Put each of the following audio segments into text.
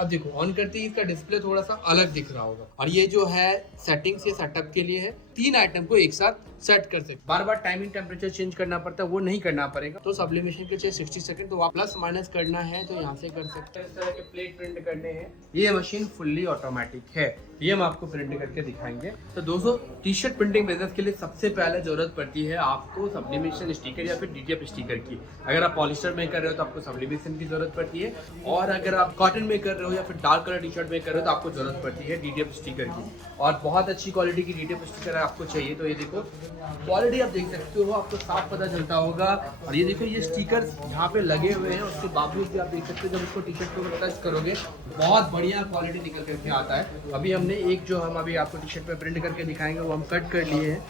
अब देखो ऑन करते ही इसका डिस्प्ले थोड़ा सा अलग दिख रहा होगा। और ये जो है सेटिंग्स, ये सेटअप के लिए है। 3 आइटम को एक साथ सेट कर सकते, बार बार टाइमिंग टेम्परेचर चेंज करना पड़ता है, वो नहीं करना पड़ेगा। तो सब्लिमेशन के चाहिए 60 सेकंड, तो आप प्लस माइनस करना है तो यहाँ से कर सकते हैं। इस तरह के प्लेट प्रिंट करने हैं। ये मशीन फुल्ली ऑटोमेटिक है, ये हम आपको प्रिंट करके दिखाएंगे। तो दोस्तों टी शर्ट प्रिंटिंग बिजनेस के लिए सबसे पहले जरूरत पड़ती है आपको सब्लिमेशन स्टिकर या फिर डीटीएफ स्टिकर की। अगर आप पॉलिस्टर में कर रहे हो तो आपको सब्लिमेशन की जरूरत पड़ती है, और अगर आप कॉटन में कर रहे हो या फिर डार्क कलर टी शर्ट में कर रहे हो तो आपको जरूरत पड़ती है डीटीएफ स्टिकर की। और बहुत अच्छी क्वालिटी की डीटीएफ स्टिकर आपको चाहिए। तो ये देखो क्वालिटी आप देख सकते हो, आपको साफ पता चलता होगा। और ये देखो ये स्टिकर यहाँ पे लगे हुए हैं, उसके बावजूद भी आप देख सकते हो जब उसको टी शर्ट को टच करोगे बहुत बढ़िया क्वालिटी निकल करके आता है। अभी हमने एक जो हम अभी आपको टी शर्ट पे प्रिंट करके दिखाएंगे वो हम कट कर लिए हैं।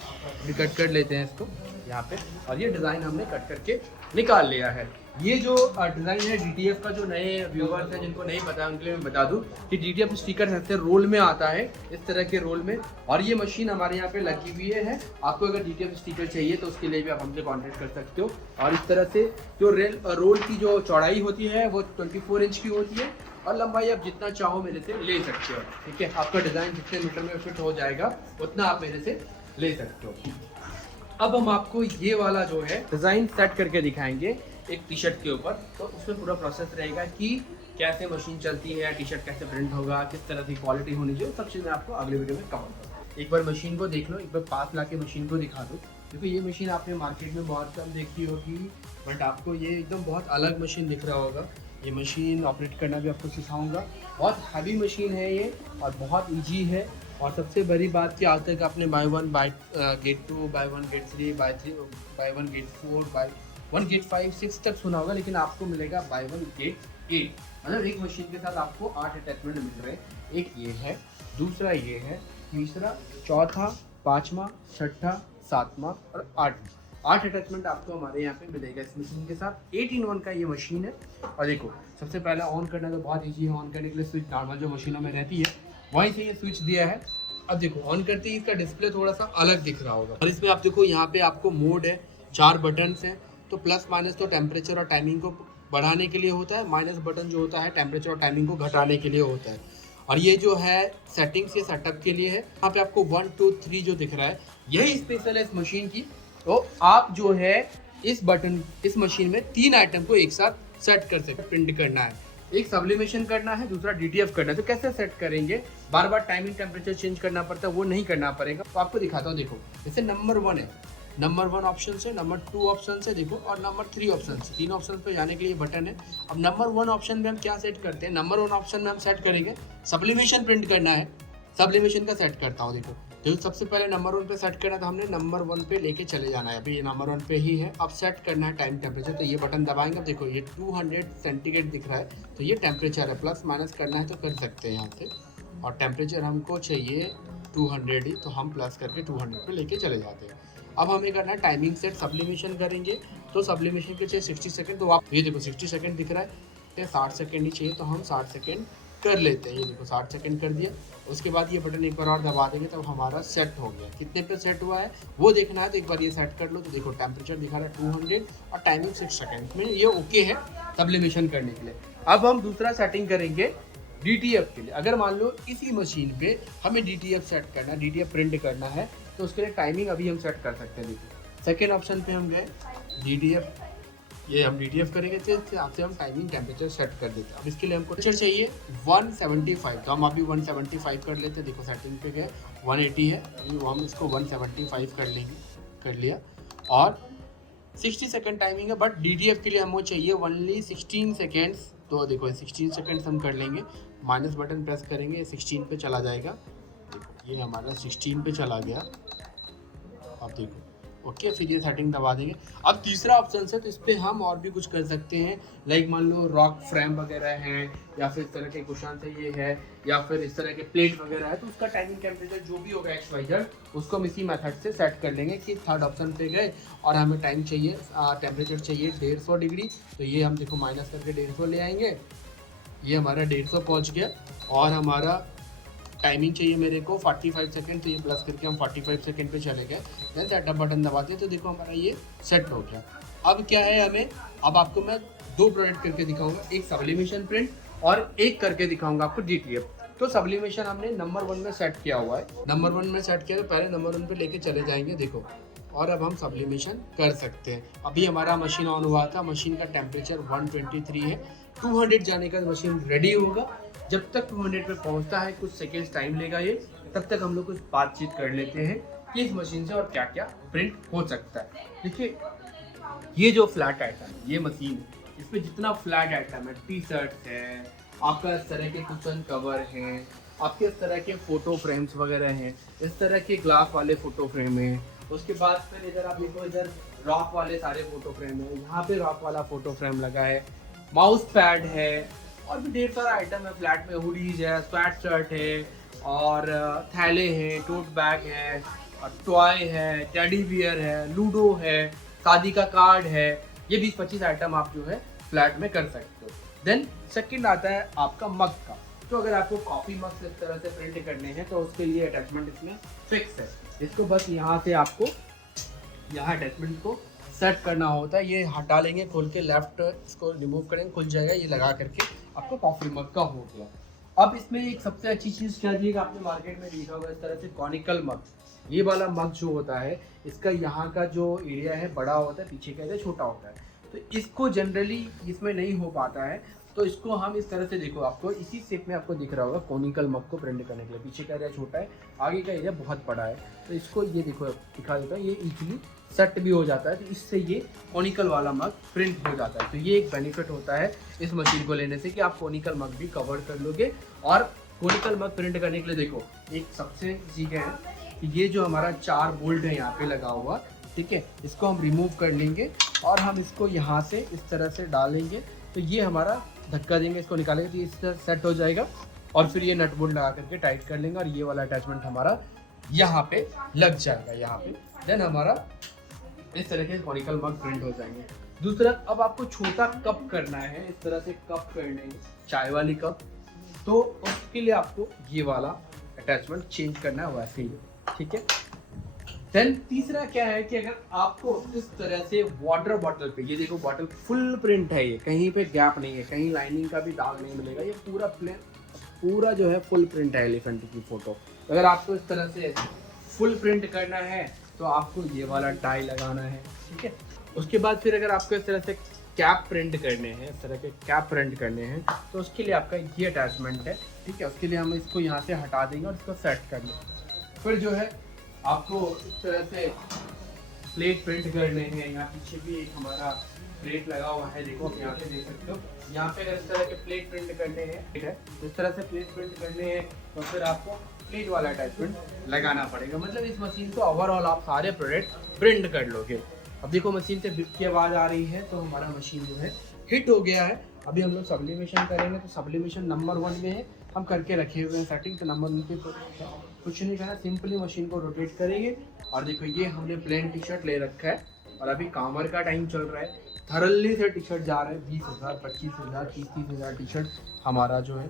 अभी कट कर लेते हैं इसको यहाँ पे, और ये डिज़ाइन हमने कट करके निकाल लिया है। ये जो डिज़ाइन है डीटीएफ का, जो नए व्यूअर्स हैं जिनको नहीं पता उनके लिए मैं बता दूं कि डीटीएफ स्टिकर ऐसे रोल में आता है, इस तरह के रोल में। और ये मशीन हमारे यहाँ पे लगी हुई है। आपको अगर डीटीएफ स्टिकर चाहिए तो उसके लिए भी आप हमसे कांटेक्ट कर सकते हो। और इस तरह से जो रोल की जो चौड़ाई होती है वो 24 इंच की होती है, और लंबाई आप जितना चाहो मेरे से ले सकते हो। ठीक है, आपका डिज़ाइन जितने मीटर में फिट हो जाएगा उतना आप मेरे से ले सकते हो। अब हम आपको ये वाला जो है डिज़ाइन सेट करके दिखाएंगे एक टी शर्ट के ऊपर। तो उसमें पूरा प्रोसेस रहेगा कि कैसे मशीन चलती है, टी शर्ट कैसे प्रिंट होगा, किस तरह की क्वालिटी होनी चाहिए, सब चीज़ मैं आपको अगले वीडियो में कवर करूँगा। एक बार मशीन को देख लो, एक बार पास ला के मशीन को दिखा दो, क्योंकि ये मशीन आपने मार्केट में बहुत कम देखी होगी, बट आपको ये एकदम बहुत अलग मशीन दिख रहा होगा। ये मशीन ऑपरेट करना भी आपको सिखाऊंगा। बहुत हैवी मशीन है ये और बहुत ईजी है। और सबसे बड़ी बात कि आज तक आपने buy 1 get 2, buy 1 get 3, buy 1 get 4, buy 1 get 5, 6 तक सुना होगा, लेकिन आपको मिलेगा बाय 1 गेट 8। मतलब एक मशीन के साथ आपको 8 अटैचमेंट मिल रहे हैं। एक ये है, दूसरा ये है, तीसरा, चौथा, पाँचवा, छठा, सातवां और 8 अटैचमेंट आपको हमारे यहाँ पे मिलेगा इस मशीन के साथ। 8 in 1 का ये मशीन है। और देखो सबसे पहले ऑन करना तो बहुत ईजी है। ऑन करने के लिए स्विच नॉर्मल जो मशीनों में रहती है वहीं से ये स्विच दिया है। अब देखो ऑन करते ही इसका डिस्प्ले थोड़ा सा अलग दिख रहा होगा। और इसमें आप देखो यहाँ पे आपको मोड है, 4 बटन्स हैं। तो प्लस माइनस तो टेम्परेचर और टाइमिंग को बढ़ाने के लिए होता है, माइनस बटन जो होता है टेम्परेचर और टाइमिंग को घटाने के लिए होता है। और ये जो है सेटिंग्स, ये सेटअप के लिए है। यहाँ पे आपको 1 2 3 जो दिख रहा है यही स्पेशल है इस मशीन की। तो आप जो है इस मशीन में 3 आइटम को एक साथ सेट कर सकते। प्रिंट करना है, एक सब्लिमेशन करना है, दूसरा डीटीएफ करना है। तो कैसे सेट करेंगे, बार बार टाइमिंग टेम्परेचर चेंज करना पड़ता है, वो नहीं करना पड़ेगा। तो आपको दिखाता हूँ। देखो जैसे नंबर 1 है, नंबर 1 ऑप्शन है, नंबर 2 ऑप्शन है, देखो, और नंबर 3 ऑप्शन है। 3 ऑप्शन पे जाने के लिए बटन है। अब नंबर 1 ऑप्शन में हम क्या सेट करते हैं, नंबर 1 ऑप्शन में हम सेट करेंगे सब्लिमेशन प्रिंट करना है। सब्लिमेशन का सेट करता हूँ। देखो जो सबसे पहले नंबर 1 पे सेट करना था हमने, नंबर 1 पे लेके चले जाना है। अभी ये नंबर 1 पे ही है। अब सेट करना है टाइम टेम्परेचर, तो ये बटन दबाएंगे। अब देखो ये 200 सेंटीग्रेड दिख रहा है, तो ये टेम्परेचर है। प्लस माइनस करना है तो कर सकते हैं यहाँ से। और टेम्परेचर हमको चाहिए 200 ही, तो हम प्लस करके 200 पे लेके चले जाते हैं। अब हमें करना है टाइमिंग सेट। सब्लिमेशन करेंगे तो सब्लिमेशन के चाहिए 60 सेकंड, तो आप ये देखो 60 सेकंड दिख रहा है। 60 सेकंड ही चाहिए तो हम 60 सेकंड कर लेते हैं। ये देखो 60 सेकंड कर दिया। उसके बाद ये बटन एक बार और दबा देंगे तब हमारा सेट हो गया। कितने पे सेट हुआ है वो देखना है, तो एक बार ये सेट कर लो। तो देखो टेम्परेचर दिखा रहा है 200 और टाइमिंग 6 सेकंड में, ये ओके है सब्लिमेशन करने के लिए। अब हम दूसरा सेटिंग करेंगे डीटीएफ के लिए। अगर मान लो इसी मशीन पे हमें डीटीएफ सेट करना है, डीटीएफ प्रिंट करना है, तो उसके लिए टाइमिंग अभी हम सेट कर सकते हैं। देखिए सेकेंड ऑप्शन पे हम गए, डीटीएफ, ये हम डीटीएफ करेंगे तो यहाँ से हम टाइमिंग टेम्परेचर सेट कर देते हैं। अब इसके लिए हमको टेम्परेचर चाहिए 175, तो हम अभी 175 कर लेते हैं। देखो सेटिंग पे गए, 180 है, हम इसको 175 कर लेंगे, कर लिया। और 60 सेकंड टाइमिंग है, बट डीटीएफ के लिए हमको चाहिए ओनली 16 सेकेंड्स। तो देखो 16 सेकेंड्स हम कर लेंगे। माइनस बटन प्रेस करेंगे, 16 पे चला जाएगा। देखो ये हमारा 16 पे चला गया। अब देखो ओके, फिर ये सेटिंग दबा देंगे। अब तीसरा ऑप्शन है, तो इस पर हम और भी कुछ कर सकते हैं। लाइक मान लो रॉक फ्रेम वगैरह हैं, या फिर इस तरह के कुशन से ये है, या फिर इस तरह के प्लेट वगैरह है, तो उसका टाइमिंग टेम्परेचर जो भी होगा XYZ, उसको हम इसी मेथड से सेट कर लेंगे। कि थर्ड ऑप्शन पे गए और हमें टाइम चाहिए, टेम्परेचर चाहिए 150 डिग्री, तो ये हम देखो माइनस करके 150 ले आएंगे। ये हमारा 150 पहुँच गया। और हमारा टाइमिंग चाहिए मेरे को 45 सेकंड, तो ये प्लस करके हम 45 सेकंड पे चले गए। देन सेटअप बटन दबा दिया, तो देखो हमारा ये सेट हो गया। अब क्या है हमें, अब आपको मैं 2 प्रोडक्ट करके दिखाऊंगा, एक सब्लिमेशन प्रिंट और एक करके दिखाऊंगा आपको DTF। तो सब्लिमेशन हमने नंबर 1 में सेट किया हुआ है, नंबर 1 में सेट किया तो पहले नंबर 1 पे लेके चले जाएंगे देखो। और अब हम सब्लिमेशन कर सकते हैं। अभी हमारा मशीन ऑन हुआ था, मशीन का टेम्परेचर 123 है, 200 जाने का मशीन रेडी होगा। जब तक 200 पे पहुंचता है कुछ सेकेंड्स टाइम लेगा ये, तब तक हम लोग कुछ बातचीत कर लेते हैं कि इस मशीन से और क्या क्या प्रिंट हो सकता है। देखिए ये जो फ्लैट आइटम है, ये मशीन है, इसमें जितना फ्लैट आइटम है, टी शर्ट है, आपका इस तरह के कुशन कवर हैं, आपके इस तरह के फोटो फ्रेम्स वगैरह हैं, इस तरह के ग्लास वाले फोटो फ्रेम हैं। उसके बाद फिर इधर आप देखो, इधर रॉक वाले सारे फोटो फ्रेम है, यहाँ पे रॉक वाला फोटो फ्रेम लगा है, माउस पैड है, और भी ढेर सारा आइटम है फ्लैट में। हुडीज है, स्वेट शर्ट है, और थैले हैं, टोट बैग है, और टॉय है, टेडी बियर है, लूडो है, शादी का कार्ड है। ये 20-25 आइटम आप जो है फ्लैट में कर सकते हो। देन सेकंड आता है आपका मग का। तो अगर आपको कॉफी मग इस तरह से प्रिंट करने हैं तो उसके लिए अटैचमेंट इसमें फिक्स है। इसको बस यहाँ से आपको यहाँ अटैचमेंट को सेट करना होता है। ये हटा लेंगे, खोल के लेफ्ट इसको रिमूव करेंगे, खुल जाएगा। ये लगा करके आपको कॉफी मग का हो गया। अब इसमें एक सबसे अच्छी चीज़ क्या चाहिए, आपने मार्केट में देखा होगा इस तरह से कॉनिकल मग। ये वाला मग जो होता है, इसका यहाँ का जो एरिया है बड़ा होता है, पीछे का एरिया छोटा होता है। तो इसको जनरली इसमें नहीं हो पाता है, तो इसको हम इस तरह से देखो, आपको इसी शेप में आपको दिख रहा होगा कॉनिकल मग को प्रिंट करने के लिए। पीछे का एरिया छोटा है, आगे का एरिया बहुत बड़ा है, तो इसको ये देखो दिखा देता है, ये इजीली सेट भी हो जाता है। तो इससे ये कॉनिकल वाला मग प्रिंट हो जाता है। तो ये एक बेनिफिट होता है इस मशीन को लेने से कि आप कॉनिकल मग भी कवर कर लोगे। और कॉनिकल मग प्रिंट करने के लिए देखो एक सबसे चीज़ है कि ये जो हमारा 4 बोल्ट है यहाँ पे लगा हुआ, ठीक है, इसको हम रिमूव कर लेंगे और हम इसको यहाँ से इस तरह से डालेंगे। तो ये हमारा धक्का देंगे, इसको निकालेंगे तो इस तरह सेट हो जाएगा। और फिर ये नट बोल्ट लगा करके टाइट कर लेंगे और ये वाला अटैचमेंट हमारा यहाँ पे लग जाएगा, यहाँ पे। देन हमारा इस तरह के कॉनिकल मग प्रिंट हो जाएंगे। दूसरा, अब आपको छोटा कप करना है, इस तरह से कप करने हैं, चाय वाली कप, तो उसके लिए आपको ये वाला अटैचमेंट चेंज करना है वैसे ही, ठीक है। देन तीसरा क्या है कि अगर आपको इस तरह से वाटर बॉटल पे, ये देखो बॉटल फुल प्रिंट है, ये कहीं पे गैप नहीं है, कहीं लाइनिंग का भी दाग नहीं मिलेगा, ये पूरा प्लेन, पूरा जो है फुल प्रिंट है एलिफेंट की फोटो। अगर आपको इस तरह से फुल प्रिंट करना है तो आपको ये वाला टाई लगाना है, ठीक है। उसके बाद फिर अगर आपको इस तरह से कैप प्रिंट करने हैं, इस तरह के कैप प्रिंट करने हैं, तो उसके लिए आपका ये अटैचमेंट है, ठीक है। उसके लिए हम इसको यहाँ से हटा देंगे और इसको सेट कर लेंगे। फिर जो है आपको इस तरह से प्लेट प्रिंट करने हैं। यहाँ पीछे भी एक हमारा प्लेट लगा हुआ है, देखो आप यहाँ पे देख सकते हो। यहाँ पे अगर इस तरह के प्लेट प्रिंट करने हैं, ठीक है, इस तरह से प्लेट प्रिंट करने हैं तो फिर आपको प्लेट वाला अटैचमेंट लगाना पड़ेगा। मतलब इस मशीन को ओवरऑल आप सारे प्रोडक्ट प्रिंट कर लोगे। अब देखो मशीन से बिप की आवाज़ आ रही है, तो हमारा मशीन जो है हिट हो गया है। अभी हम लोग सब्लिमेशन करेंगे, तो सब्लिमेशन नंबर 1 में है, हम करके रखे हुए हैं सेटिंग। तो नंबर 1 पे कुछ नहीं करना, सिंपली मशीन को रोटेट करेंगे। और देखो ये हमने प्लेन टी शर्ट ले रखा है और अभी कामर का टाइम चल रहा है, थरली से टी शर्ट जा रहा है। 20,000, 25,000, 30,000 टी शर्ट हमारा जो है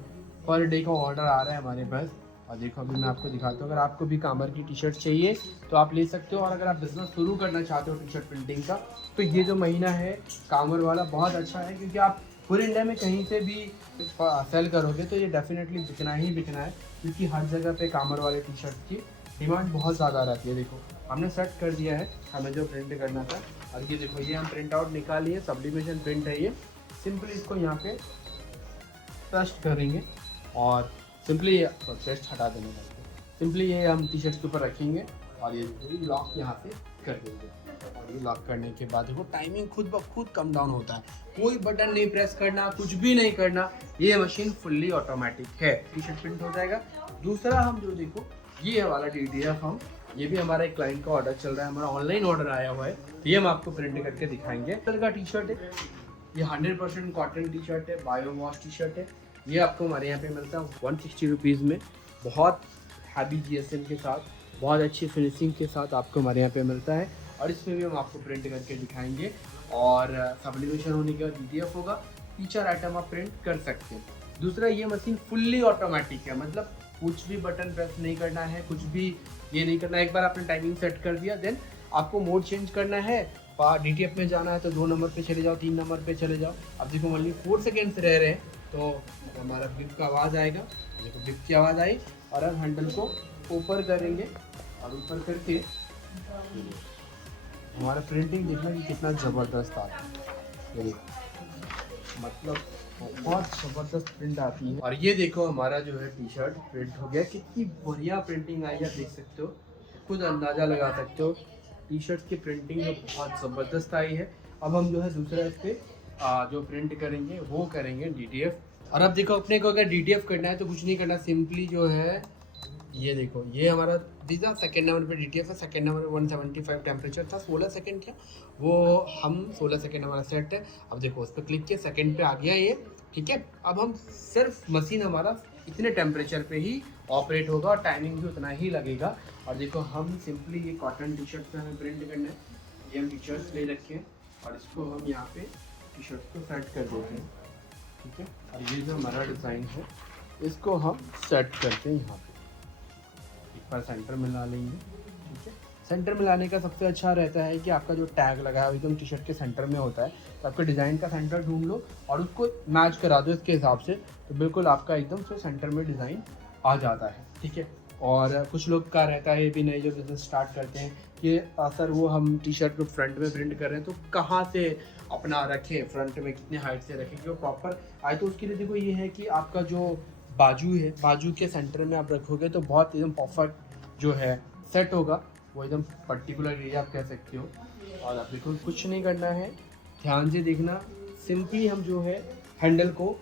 पर डे का ऑर्डर आ रहा है हमारे पास। और देखो अभी मैं आपको दिखाता हूँ, अगर आपको भी कामर की टी शर्ट चाहिए तो आप ले सकते हो। और अगर आप बिजनेस शुरू करना चाहते हो टी शर्ट प्रिंटिंग का, तो ये जो महीना है कामर वाला बहुत अच्छा है, क्योंकि आप पूरे इंडिया में कहीं से भी सेल करोगे तो ये डेफिनेटली बिकना ही बिकना है, क्योंकि हर जगह पे कामर वाले टी शर्ट की डिमांड बहुत ज़्यादा रहती है। देखो हमने सेट कर दिया है हमें जो प्रिंट करना था, और ये देखो ये हम प्रिंट आउट निकालिए, सब्लिमेशन प्रिंट है ये। सिंपली इसको यहाँ पे पेस्ट करेंगे और सिंपली पेस्ट हटा देने का, सिंपली ये हम टी शर्ट के ऊपर रखेंगे और ये लॉक यहाँ से कर देंगे। और ये लॉक करने के बाद देखो टाइमिंग खुद ब खुद कम डाउन होता है, कोई बटन नहीं प्रेस करना, कुछ भी नहीं करना, ये मशीन फुल्ली ऑटोमेटिक है, टी शर्ट प्रिंट हो जाएगा। दूसरा हम जो देखो ये वाला DTF, हम ये भी हमारा एक क्लाइंट का ऑर्डर चल रहा है, हमारा ऑनलाइन ऑर्डर आया हुआ है, ये हम आपको प्रिंट करके दिखाएंगे। कलर का टी शर्ट है, ये 100% कॉटन टी शर्ट है, बायो वॉश टी शर्ट है। ये आपको हमारे यहाँ पे मिलता है 160 रुपीज़ में, बहुत हैवी GSM के साथ, बहुत अच्छी फिनिशिंग के साथ आपको हमारे यहाँ पे मिलता है। और इसमें भी हम आपको प्रिंट करके दिखाएंगे। और सब्लिमेशन होने के बाद DTF होगा, फीचर आइटम आप प्रिंट कर सकते हैं। दूसरा, ये मशीन फुल्ली ऑटोमेटिक है, मतलब कुछ भी बटन प्रेस नहीं करना है, कुछ भी ये नहीं करना है। एक बार आपने टाइमिंग सेट कर दिया, देन आपको मोड चेंज करना है, DTF में जाना है तो 2 नंबर पे चले जाओ, 3 नंबर पे चले जाओ। अब देखो ओनली 4 सेकेंड्स रह रहे हैं, तो हमारा बिप का आवाज़ आएगा, देखो बिप की आवाज़ आई। और अब हैंडल को ऊपर करेंगे और ऊपर करके हमारा प्रिंटिंग देखना कि कितना ज़बरदस्त आ रहा है। ये देखो मतलब बहुत ज़बरदस्त प्रिंट आती है। और ये देखो हमारा जो है टी शर्ट प्रिंट हो गया, कितनी बढ़िया प्रिंटिंग आई है, आप देख सकते हो, खुद अंदाज़ा लगा सकते हो। टी शर्ट की प्रिंटिंग जो बहुत ज़बरदस्त आई है। अब हम जो है दूसरा इस पर जो प्रिंट करेंगे वो करेंगे DTF। और अब देखो अपने को अगर DTF करना है तो कुछ नहीं करना, सिंपली जो है ये देखो, ये हमारा दीजा सेकंड नंबर पे DTF है। सेकंड नंबर पे 175 टेम्परेचर था, 16 सेकंड था वो, हम 16 सेकंड हमारा सेट है। अब देखो उस पर क्लिक किया, सेकंड पे आ गया ये, ठीक है। अब हम सिर्फ मशीन हमारा इतने टेम्परेचर पे ही ऑपरेट होगा और टाइमिंग भी उतना ही लगेगा। और देखो हम सिंपली ये कॉटन टी शर्ट पे हमें प्रिंट करना है, ये हम टी शर्ट्स ले रखे हैं और इसको हम यहाँ पे टी शर्ट को सेट कर देते हैं, ठीक है। और ये जो हमारा डिज़ाइन है इसको हम सेट करते हैं यहाँ पे, एक बार सेंटर में ला लेंगे, ठीक है। सेंटर में लाने का सबसे अच्छा रहता है कि आपका जो टैग लगा है एकदम टी शर्ट के सेंटर में होता है, तो आपके डिज़ाइन का सेंटर ढूंढ लो और उसको मैच करा दो इसके हिसाब से, तो बिल्कुल आपका एकदम से सेंटर में डिज़ाइन आ जाता है, ठीक है। और कुछ लोग का रहता है भी नहीं, जो बिजनेस स्टार्ट करते हैं कि सर वो हम टी शर्ट को फ्रंट में प्रिंट कर रहे हैं तो कहाँ से अपना रखें, फ्रंट में कितने हाइट से रखें कि वो प्रॉपर आए। तो उसके लिए देखो ये है कि आपका जो बाजू है, बाजू के सेंटर में आप रखोगे तो बहुत एकदम परफेक्ट जो है सेट होगा, वो एकदम पर्टिकुलर एरिया आप कह सकते हो। और आप देखो कुछ नहीं करना है, ध्यान से देखना, सिंपली हम जो है हैंडल को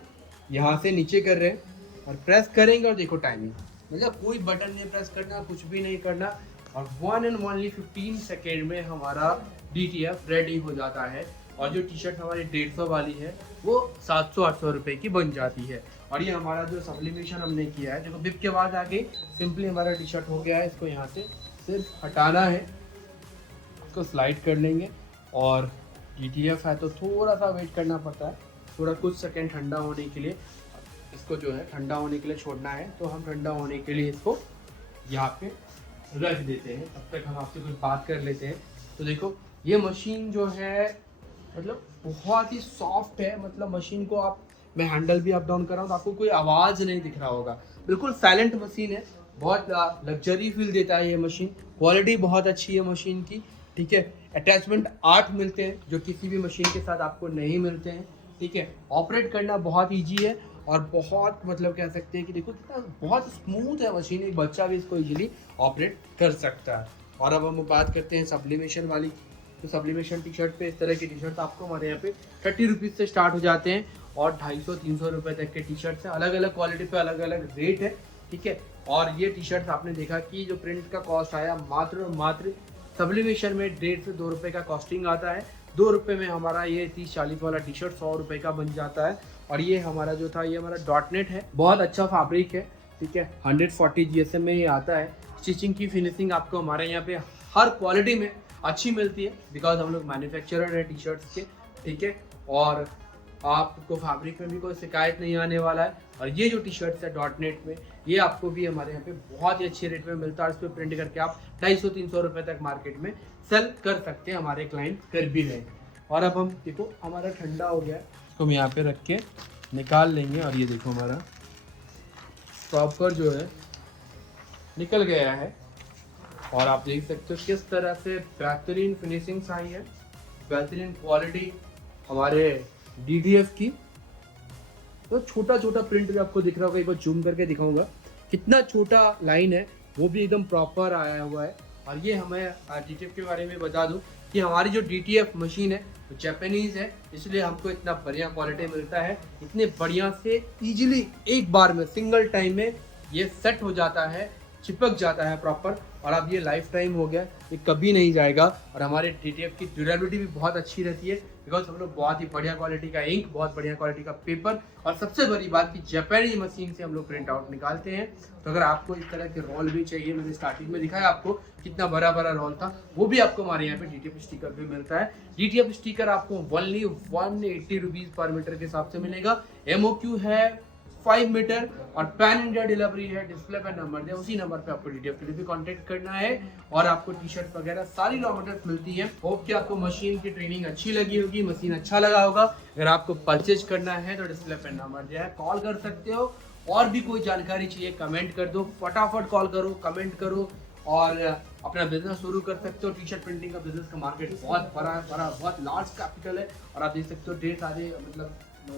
यहाँ से नीचे कर रहे हैं और प्रेस करेंगे और देखो टाइमिंग, मतलब कोई बटन नहीं प्रेस करना, कुछ भी नहीं करना, और 1 and only 15 सेकेंड में हमारा DTF रेडी हो जाता है। और जो टी शर्ट हमारी 150 वाली है वो 700-800 रुपये की बन जाती है। और ये हमारा जो सब्लिमेशन हमने किया है, देखो बिप के बाद आ गई, सिंपली हमारा टी शर्ट हो गया है। इसको यहाँ से सिर्फ हटाना है, इसको स्लाइड कर लेंगे। और DTF है तो थोड़ा सा वेट करना पड़ता है, थोड़ा कुछ सेकेंड ठंडा होने के लिए, इसको जो है ठंडा होने के लिए छोड़ना है। तो हम ठंडा होने के लिए इसको यहाँ पे रख देते हैं, तब तक हम आपसे कुछ बात कर लेते हैं। तो देखो ये मशीन जो है मतलब बहुत ही सॉफ्ट है, मतलब मशीन को आप, मैं हैंडल भी अप डाउन कर रहा हूँ तो आपको कोई आवाज़ नहीं दिख रहा होगा, बिल्कुल साइलेंट मशीन है, बहुत लग्जरी फील देता है ये मशीन। क्वालिटी बहुत अच्छी है मशीन की, ठीक है। अटैचमेंट 8 मिलते हैं जो किसी भी मशीन के साथ आपको नहीं मिलते हैं, ठीक है। ऑपरेट करना बहुत ईजी है और बहुत मतलब कह सकते हैं कि देखो कितना बहुत स्मूथ है मशीन, एक बच्चा भी इसको इजीली ऑपरेट कर सकता है। और अब हम बात करते हैं सब्लिमेशन वाली। तो सब्लिमेशन टी शर्ट पे इस तरह की टी शर्ट आपको हमारे यहाँ पे 30 रुपीज़ से स्टार्ट हो जाते हैं और 250-300 रुपये तक के टी शर्ट्स हैं, अलग अलग क्वालिटी पे अलग अलग रेट है, ठीक है। और ये टी शर्ट्स आपने देखा कि जो प्रिंट का कॉस्ट आया मात्र और मात्र सब्लिमेशन में 1.5 से 2 रुपये का कॉस्टिंग आता है। 2 रुपये में हमारा ये 30-40 वाला टी शर्ट 100 रुपये का बन जाता है। और ये हमारा जो था, ये हमारा डॉटनेट है, बहुत अच्छा फैब्रिक है, ठीक है। 140 GSM में ये आता है। स्टिचिंग की फिनिशिंग आपको हमारे यहाँ पे हर क्वालिटी में अच्छी मिलती है, बिकॉज हम लोग मैन्युफैक्चरर है टी शर्ट्स के, ठीक है। और आपको फैब्रिक में भी कोई शिकायत नहीं आने वाला है। और ये जो टी शर्ट्स है डॉटनेट में, ये आपको भी हमारे यहाँ पे बहुत ही अच्छे रेट में मिलता है। इस पर प्रिंट करके आप 250-300 रुपये तक मार्केट में सेल कर सकते हैं, हमारे क्लाइंट कर भी रहे हैं। और अब हम देखो हमारा ठंडा हो गया है, इसको हम यहाँ पे रख के निकाल लेंगे। और ये देखो हमारा प्रॉपर जो है निकल गया है। और आप देख सकते हो किस तरह से बेहतरीन फिनिशिंग्स आई है, बेहतरीन क्वालिटी हमारे DTF की। तो छोटा छोटा प्रिंट भी आपको दिख रहा होगा, एक बार जूम करके दिखाऊंगा, कितना छोटा लाइन है, वो भी एकदम प्रॉपर आया हुआ है। और ये हमें DTF के बारे में बता दूं कि हमारी जो DTF मशीन है वो जापानीज़ है, इसलिए हमको इतना बढ़िया क्वालिटी मिलता है, इतने बढ़िया से ईजिली एक बार में सिंगल टाइम में ये सेट हो जाता है, चिपक जाता है प्रॉपर। और अब ये लाइफ टाइम हो गया, ये कभी नहीं जाएगा। और हमारे DTF की ड्यूरेबिलिटी भी बहुत अच्छी रहती है, बिकॉज हम लोग बहुत ही बढ़िया क्वालिटी का इंक, बहुत बढ़िया क्वालिटी का पेपर, और सबसे बड़ी बात कि जापानी मशीन से हम लोग प्रिंट आउट निकालते हैं। तो अगर आपको इस तरह के रोल भी चाहिए, मैंने स्टार्टिंग में दिखाया आपको कितना बड़ा बड़ा रोल था, वो भी आपको हमारे यहाँ पे DTF स्टिकर भी मिलता है। DTF स्टिकर आपको ओनली 180 रुपीज़ पर मीटर के हिसाब से मिलेगा। MOQ है 5 मीटर और पैन इंडिया डिलीवरी है। डिस्प्ले पे नंबर दे, उसी नंबर पे आपको डिटेल के लिए भी कॉन्टेक्ट करना है और आपको टी शर्ट वगैरह सारी रॉ मटेरियल्स मिलती है। होप कि आपको मशीन की ट्रेनिंग अच्छी लगी होगी, मशीन अच्छा लगा होगा। अगर आपको परचेज करना है तो डिस्प्ले पे नंबर दिया है, कॉल कर सकते हो। और भी कोई जानकारी चाहिए कमेंट कर दो, फटाफट कॉल करो, कमेंट करो और अपना बिजनेस शुरू कर सकते हो। टी शर्ट प्रिंटिंग का बिजनेस का मार्केट बहुत बड़ा बहुत लार्ज कैपिटल है और आप देख सकते हो ढेर सारे मतलब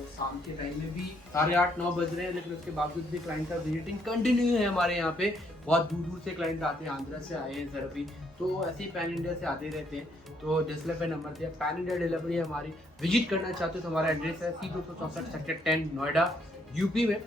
शाम के टाइम में भी 8:30-9 बज रहे हैं, लेकिन उसके बावजूद भी क्लाइंट का विजिटिंग कंटिन्यू है हमारे यहाँ पे। बहुत दूर दूर से क्लाइंट आते हैं, आंध्रा से आए हैं सर अभी, तो ऐसे ही पैन इंडिया से आते रहते हैं। तो डिस्प्ले पे नंबर दिया, पैन इंडिया डिलीवरी है हमारी। विजिट करना चाहते हो तो हमारा एड्रेस है C264 सेक्टर 10 नोएडा यूपी में।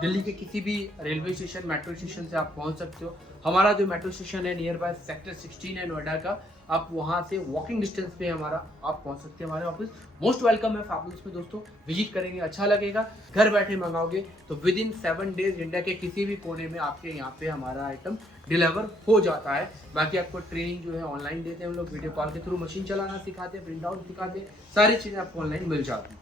दिल्ली के किसी भी रेलवे स्टेशन मेट्रो स्टेशन से आप पहुंच सकते हो। हमारा जो मेट्रो स्टेशन है नियर बाय सेक्टर 16 है नोएडा का, आप वहां से वॉकिंग डिस्टेंस पे हमारा आप पहुंच सकते हैं हमारे ऑफिस। मोस्ट वेलकम है फैबुलस में दोस्तों, विजिट करेंगे, अच्छा लगेगा। घर बैठे मंगाओगे तो विद इन 7 डेज इंडिया के किसी भी कोने में आपके यहाँ पे हमारा आइटम डिलीवर हो जाता है। बाकी आपको ट्रेनिंग जो है ऑनलाइन देते हैं हम लोग, वीडियो कॉल के थ्रू मशीन चलाना सिखाते हैं, प्रिंट आउट सिखाते हैं, सारी चीज़ें आपको ऑनलाइन मिल जाती हैं।